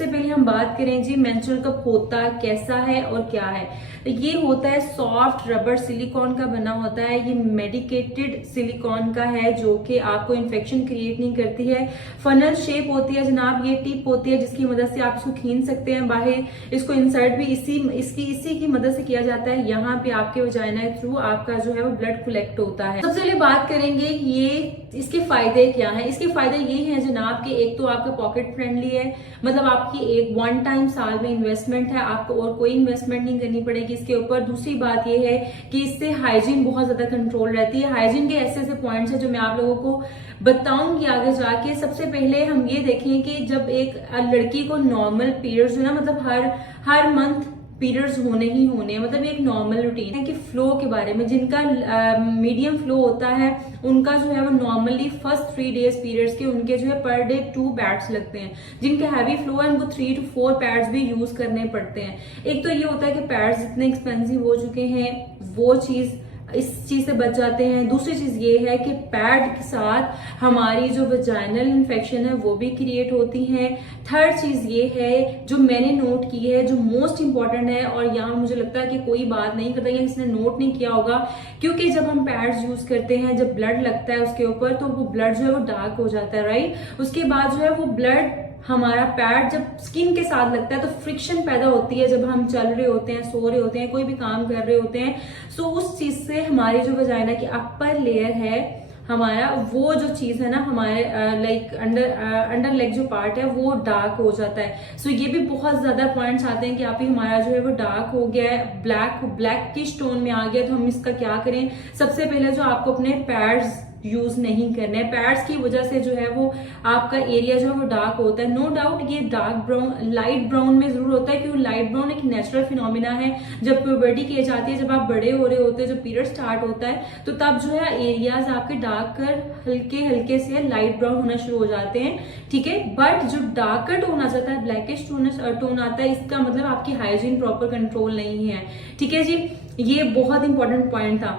सबसे पहले हम बात करें जी मेंस्ट्रुअल कप होता कैसा है और क्या है। ये होता है सॉफ्ट रबर सिलिकॉन का बना होता है। ये मेडिकेटेड सिलिकॉन का है जो कि आपको इन्फेक्शन क्रिएट नहीं करती है। फनल शेप होती है जनाब, ये टिप होती है जिसकी मदद से आप इसको खींच सकते हैं बाहर। इसको इंसर्ट भी इसी की मदद से किया जाता है। यहाँ पे आपके वजाइना के थ्रू आपका जो है वो ब्लड कलेक्ट होता है। सबसे पहले बात करेंगे ये इसके फायदे क्या हैं। इसके फायदे ये हैं जनाब कि एक तो आपका पॉकेट फ्रेंडली है, मतलब आपकी एक वन टाइम साल में इन्वेस्टमेंट है, आपको और कोई इन्वेस्टमेंट नहीं करनी पड़ेगी इसके ऊपर। दूसरी बात ये है कि इससे हाइजीन बहुत ज्यादा कंट्रोल रहती है। हाइजीन के ऐसे ऐसे पॉइंट्स हैं जो मैं आप लोगों को बताऊंगी आगे जाके। सबसे पहले हम ये देखें कि जब एक लड़की को नॉर्मल पीरियड्स जो ना, मतलब हर मंथ पीरियड्स होने ही होने, मतलब एक नॉर्मल रूटीन है कि फ्लो के बारे में। जिनका मीडियम फ्लो होता है उनका जो है वो नॉर्मली फर्स्ट 3 डेज पीरियड्स के उनके जो है पर डे 2 पैड्स लगते हैं। जिनके हैवी फ्लो है उनको 3 to 4 पैड्स भी यूज करने पड़ते हैं। एक तो ये होता है कि पैड्स इतने एक्सपेंसिव हो चुके हैं, वो चीज इस चीज से बच जाते हैं। दूसरी चीज ये है कि पैड के साथ हमारी जो वजाइनल इन्फेक्शन है वो भी क्रिएट होती है। थर्ड चीज ये है जो मैंने नोट की है, जो मोस्ट इंपॉर्टेंट है, और यहाँ मुझे लगता है कि कोई बात नहीं करता या किसी ने नोट नहीं किया होगा, क्योंकि जब हम पैड्स यूज करते हैं, जब ब्लड लगता है उसके ऊपर, तो वो ब्लड जो है वो डार्क हो जाता है, राइट। उसके बाद जो है वो ब्लड हमारा पैड जब स्किन के साथ लगता है तो फ्रिक्शन पैदा होती है जब हम चल रहे होते हैं, सो रहे होते हैं, कोई भी काम कर रहे होते हैं। सो उस चीज से हमारी जो वजाइना की अपर लेयर है हमारा, वो जो चीज है ना हमारे लाइक अंडर लेग जो पार्ट है वो डार्क हो जाता है। सो ये भी बहुत ज्यादा पॉइंट्स आते हैं कि आप ही हमारा जो है वो डार्क हो गया है, ब्लैक की टोन में आ गया, तो हम इसका क्या करें। सबसे पहले जो आपको अपने पैड्स यूज नहीं करने, पैड्स की वजह से जो है वो आपका एरिया जो है वो डार्क होता है। नो डाउट ये डार्क ब्राउन, लाइट ब्राउन में जरूर होता है, क्योंकि लाइट ब्राउन एक नेचुरल फिनोमिना है। जब प्यूबर्टी की एज आती है, जब आप बड़े हो रहे होते हैं, जब पीरियड स्टार्ट होता है, तो तब जो है एरियाज आपके डार्कर हल्के हल्के से लाइट ब्राउन होना शुरू हो जाते हैं, ठीक है। बट जो डार्कर टोन आ जाता है, ब्लैकिश टोन आता है, इसका मतलब आपकी हाइजीन प्रॉपर कंट्रोल नहीं है, ठीक है जी। ये बहुत इंपॉर्टेंट पॉइंट था।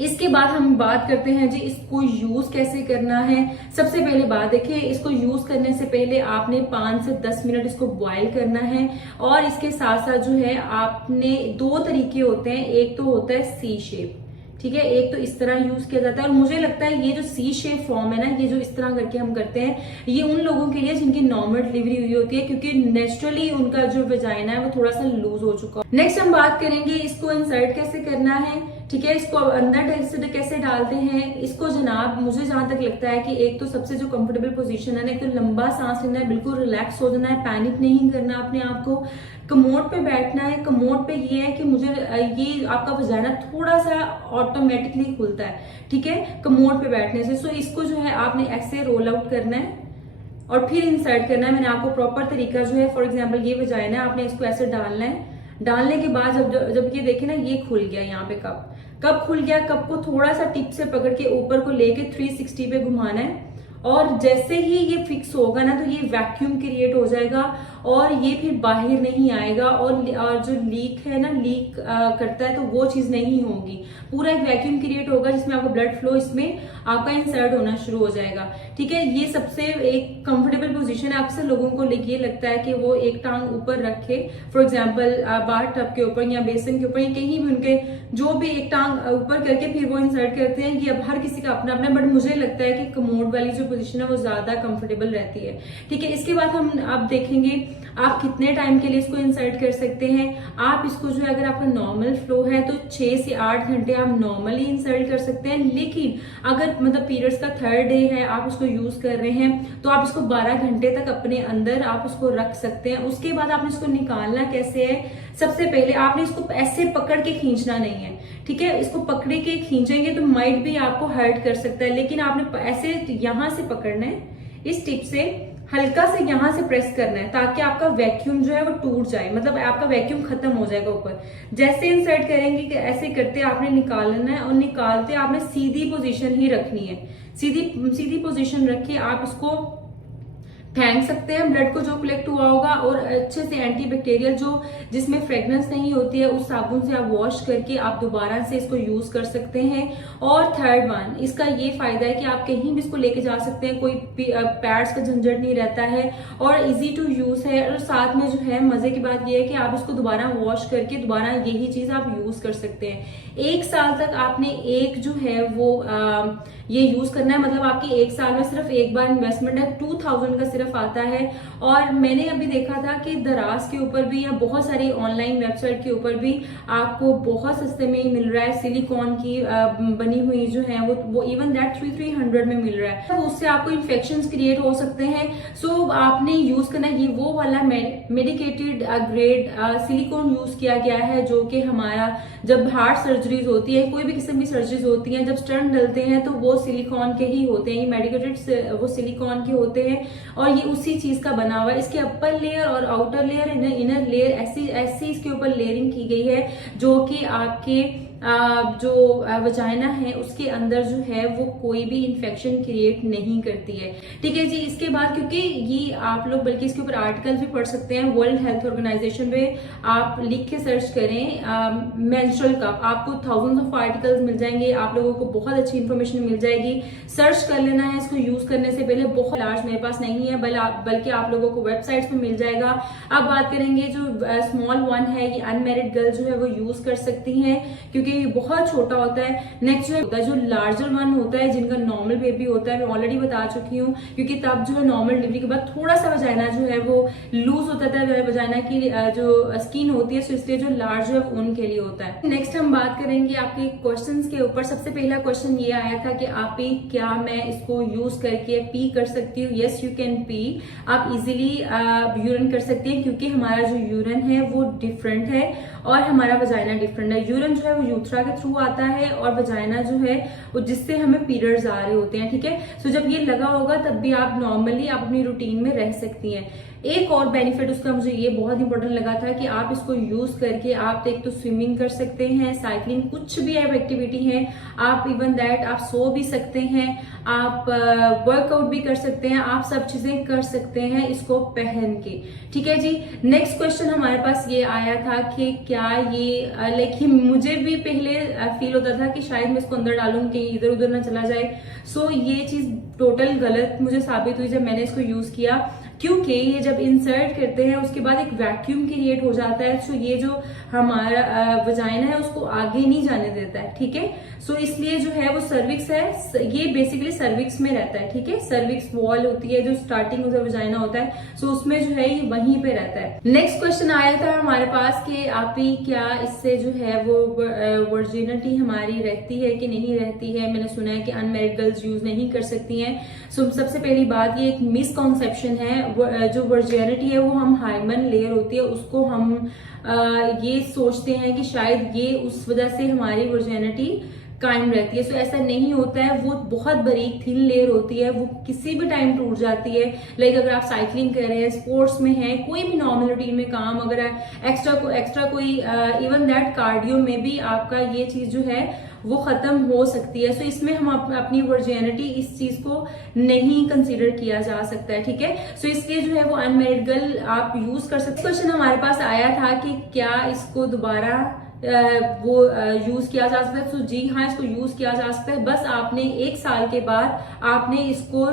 इसके बाद हम बात करते हैं जी इसको यूज कैसे करना है। सबसे पहले बात देखिए, इसको यूज करने से पहले आपने 5 से 10 मिनट इसको बॉईल करना है। और इसके साथ साथ जो है आपने 2 तरीके होते हैं, एक तो होता है सी शेप, ठीक है, एक तो इस तरह यूज किया जाता है। और मुझे लगता है ये जो सी शेप फॉर्म है ना, ये जो इस तरह करके हम करते हैं, ये उन लोगों के लिए जिनकी नॉर्मल डिलीवरी हुई होती है, क्योंकि नेचुरली उनका जो वजाइना है वो थोड़ा सा लूज हो चुका है। नेक्स्ट हम बात करेंगे इसको इंसर्ट कैसे करना है, ठीक है। इसको अंदर कैसे डालते हैं। इसको जनाब मुझे जहां तक लगता है कि एक तो सबसे जो कंफर्टेबल पोजीशन है ना, एक तो लंबा सांस लेना है, बिल्कुल रिलैक्स हो जाना है, पैनिक नहीं करना अपने आप को। कमोड पे बैठना है। कमोड पे ये है कि मुझे ये आपका वजाइना थोड़ा सा ऑटोमेटिकली खुलता है, ठीक है, कमोड पे बैठने से। सो इसको जो है आपने ऐसे रोल आउट करना है और फिर इंसर्ट करना है। मैंने आपको प्रॉपर तरीका जो है, फॉर एग्जाम्पल ये वजाइना है, आपने इसको ऐसे डालना है। डालने के बाद जब ये देखे ना, ये खुल गया, यहाँ पे कप खुल गया। कप को थोड़ा सा टिप से पकड़ के ऊपर को लेके 360 पे घुमाना है, और जैसे ही ये फिक्स होगा ना, तो ये वैक्यूम क्रिएट हो जाएगा और ये फिर बाहर नहीं आएगा। और जो लीक है ना, लीक करता है, तो वो चीज नहीं होगी। पूरा एक वैक्यूम क्रिएट होगा जिसमें आपका ब्लड फ्लो इसमें आपका इंसर्ट होना शुरू हो जाएगा, ठीक है। ये सबसे एक कंफर्टेबल पोजीशन है। अक्सर लोगों को ये लगता है कि वो एक टांग ऊपर रखे, फॉर एग्जाम्पल बाथ टब के ऊपर या बेसिन के ऊपर या कहीं भी, उनके जो भी एक टांग ऊपर करके फिर वो इंसर्ट करते हैं। कि अब हर किसी का अपना अपना, बट मुझे लगता है कि कमोड वाली जो पोजीशन है वो ज्यादा कंफर्टेबल रहती है, ठीक है। इसके बाद हम आप देखेंगे आप कितने टाइम के लिए इसको इंसर्ट कर सकते हैं। आप इसको जो है, अगर आपका नॉर्मल फ्लो है तो 6 से 8 घंटे आप नॉर्मली इंसर्ट कर सकते हैं। लेकिन अगर मतलब पीरियड्स का 3rd डे है, आप उसको यूज कर रहे हैं, तो आप इसको 12 घंटे तक अपने अंदर आप उसको रख सकते हैं। उसके बाद आपने इसको निकालना कैसे है। सबसे पहले आपने इसको ऐसे पकड़ के खींचना नहीं है, ठीक है। इसको पकड़े के खींचेंगे तो माइट भी आपको हर्ट कर सकता है, लेकिन आपने ऐसे यहां से पकड़ना है, इस टिप से हल्का से यहां से प्रेस करना है, ताकि आपका वैक्यूम जो है वो टूट जाए, मतलब आपका वैक्यूम खत्म हो जाएगा ऊपर। जैसे इंसर्ट करेंगे कि ऐसे करते आपने निकालना है, और निकालते आपने सीधी पोजीशन ही रखनी है। सीधी पोजीशन रख के आप इसको फेंक सकते हैं ब्लड को जो कलेक्ट हुआ होगा, और अच्छे से एंटीबैक्टीरियल जो जिसमें फ्रेग्रेंस नहीं होती है उस साबुन से आप वॉश करके आप दोबारा से इसको यूज कर सकते हैं। और थर्ड वन, इसका ये फायदा है कि आप कहीं भी इसको लेके जा सकते हैं, कोई पैड्स का झंझट नहीं रहता है और इजी टू यूज है। और साथ में जो है मजे की बात ये है कि आप इसको दोबारा वॉश करके दोबारा यही चीज आप यूज कर सकते हैं। 1 साल तक आपने एक जो है वो ये यूज करना है, मतलब आपकी 1 साल में सिर्फ एक बार इन्वेस्टमेंट है, 2000 का सिर्फ आता है। और मैंने अभी देखा था कि दराज के ऊपर भी या बहुत सारी ऑनलाइन वेबसाइट के ऊपर भी आपको बहुत सस्ते में ही मिल रहा है, सिलिकॉन की बनी हुई जो है वो इवन दैट 300 में मिल रहा है। तो उससे आपको इन्फेक्शंस क्रिएट हो सकते हैं। सो आपने यूज करना है ये वो वाला मेडिकेटेड ग्रेड सिलिकॉन यूज किया गया है, जो कि हमारा जब हार्ट सर्जरीज होती है, कोई भी किस्म की सर्जरीज होती हैं, जब स्टंट डलते हैं तो वो सिलिकॉन के ही होते हैं, ये मेडिकेटेड वो सिलिकॉन के होते हैं और ये उसी चीज का बना हुआ है। इसके अपर लेयर और आउटर लेयर, इनर लेयर ऐसी इसके ऊपर लेयरिंग की गई है जो कि आपके जो वजाइना है उसके अंदर जो है वो कोई भी इंफेक्शन क्रिएट नहीं करती है। ठीक है जी। इसके बाद क्योंकि ये आप लोग बल्कि इसके ऊपर आर्टिकल भी पढ़ सकते हैं, वर्ल्ड हेल्थ ऑर्गेनाइजेशन में आप लिख के सर्च करें मेंस्ट्रुअल कप, आपको थाउजेंड्स ऑफ आर्टिकल्स मिल जाएंगे, आप लोगों को बहुत अच्छी इंफॉर्मेशन मिल जाएगी। सर्च कर लेना है इसको यूज करने से पहले। बहुत लार्ज मेरे पास नहीं है बल्कि आप लोगों को वेबसाइट्स पे मिल जाएगा। अब बात करेंगे जो स्मॉल वन है, ये अनमैरिड गर्ल जो है वो यूज कर सकती हैं क्योंकि ये बहुत छोटा होता है। नेक्स्ट जो होता है जो लार्जर वन होता है जिनका नॉर्मल बेबी होता है, मैं ऑलरेडी बता चुकी हूँ, क्योंकि तब जो है नॉर्मल डिलीवरी के बाद थोड़ा सा वजाइना जो है वो लूज होता है, वजाइना की जो स्किन होती है, सो इसलिए जो लार्ज है उनके लिए होता है। नेक्स्ट हम बात करेंगे आपके क्वेश्चंस के ऊपर। सबसे पहला क्वेश्चन ये आया था कि आप क्या मैं इसको यूज करके पी कर सकती हूँ? Yes you can P. आप इजिली यूरिन कर सकती हैं क्योंकि हमारा जो यूरिन है वो डिफरेंट है और हमारा वजाइना डिफरेंट है। यूरिन जो है वो यूथ्रा के थ्रू आता है और वजाइना जो है वो जिससे हमें पीरियड्स आ रहे होते हैं। ठीक है। सो जब ये लगा होगा तब भी आप नॉर्मली आप अपनी रूटीन में रह सकती हैं। एक और बेनिफिट उसका मुझे ये बहुत इंपॉर्टेंट लगा था कि आप इसको यूज करके आप एक तो स्विमिंग कर सकते हैं, साइकिलिंग, कुछ भी एक्टिविटी है, आप इवन दैट आप सो भी सकते हैं, आप वर्कआउट भी कर सकते हैं, आप सब चीजें कर सकते हैं इसको पहन के। ठीक है जी। नेक्स्ट क्वेश्चन हमारे पास ये आया था कि क्या ये लेकिन मुझे भी पहले फील होता था कि शायद मैं इसको अंदर डालूं कि इधर उधर ना चला जाए। सो ये चीज टोटल गलत मुझे साबित हुई जब मैंने इसको यूज किया, क्योंकि ये जब इंसर्ट करते हैं उसके बाद एक वैक्यूम क्रिएट हो जाता है। सो ये जो हमारा वजाइना है उसको आगे नहीं जाने देता है। ठीक है। सो इसलिए जो है वो सर्विक्स है, ये बेसिकली सर्विक्स में रहता है। ठीक है। सर्विक्स वॉल होती है जो स्टार्टिंग उधर वजाइना होता है, सो उसमें जो है ये वहीं पे रहता है। नेक्स्ट क्वेश्चन आया था हमारे पास कि आप ही क्या इससे जो है वो वर्जिनिटी हमारी रहती है कि नहीं रहती है। मैंने सुना है कि अनमैरिड गर्ल्स यूज नहीं कर सकती हैं। सो सबसे पहली बात ये एक मिसकॉन्सेप्शन है। जो वर्जिनिटी है वो हम हाइमन लेयर होती है उसको हम ये सोचते हैं कि शायद ये उस वजह से हमारी वर्जिनिटी कायम रहती है। सो ऐसा नहीं होता है। वो बहुत बारीक थिन लेयर होती है, वो किसी भी टाइम टूट जाती है। लाइक अगर आप साइकिलिंग कर रहे हैं, स्पोर्ट्स में हैं, कोई भी नॉर्मल रूटीन में काम, अगर एक्स्ट्रा कोई इवन दैट कार्डियो में भी आपका ये चीज जो है वो खत्म हो सकती है। सो इसमें हम अपनी वर्जिनिटी इस चीज को नहीं कंसीडर किया जा सकता है। ठीक है। सो इसलिए जो है वो अनमैरिड गर्ल आप यूज कर सकते। क्वेश्चन हमारे पास आया था कि क्या इसको दोबारा वो यूज किया जा सकता है। तो जी हाँ, इसको यूज किया जा सकता है। बस आपने 1 साल के बाद आपने इसको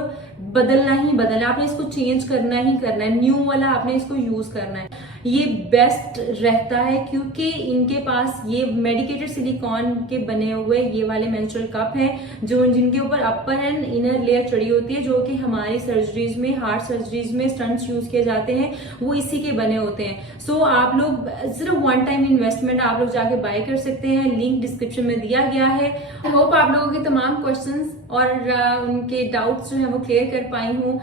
बदलना ही बदलना, आपने इसको चेंज करना ही करना है, न्यू वाला आपने इसको यूज करना है। ये बेस्ट रहता है क्योंकि इनके पास ये मेडिकेटेड सिलिकॉन के बने हुए ये वाले मेंस्ट्रुअल कप हैं जो जिनके ऊपर अपर एंड इनर लेयर चढ़ी होती है, जो कि हमारी सर्जरीज में, हार्ट सर्जरीज में स्टंट्स यूज किए जाते हैं, वो इसी के बने होते हैं। सो आप लोग सिर्फ वन टाइम इन्वेस्टमेंट आप लोग जाके बाय कर सकते हैं, लिंक डिस्क्रिप्शन में दिया गया है। आई होप आप लोगों के तमाम क्वेश्चंस और उनके डाउट्स जो है वो क्लियर कर पाई हूँ।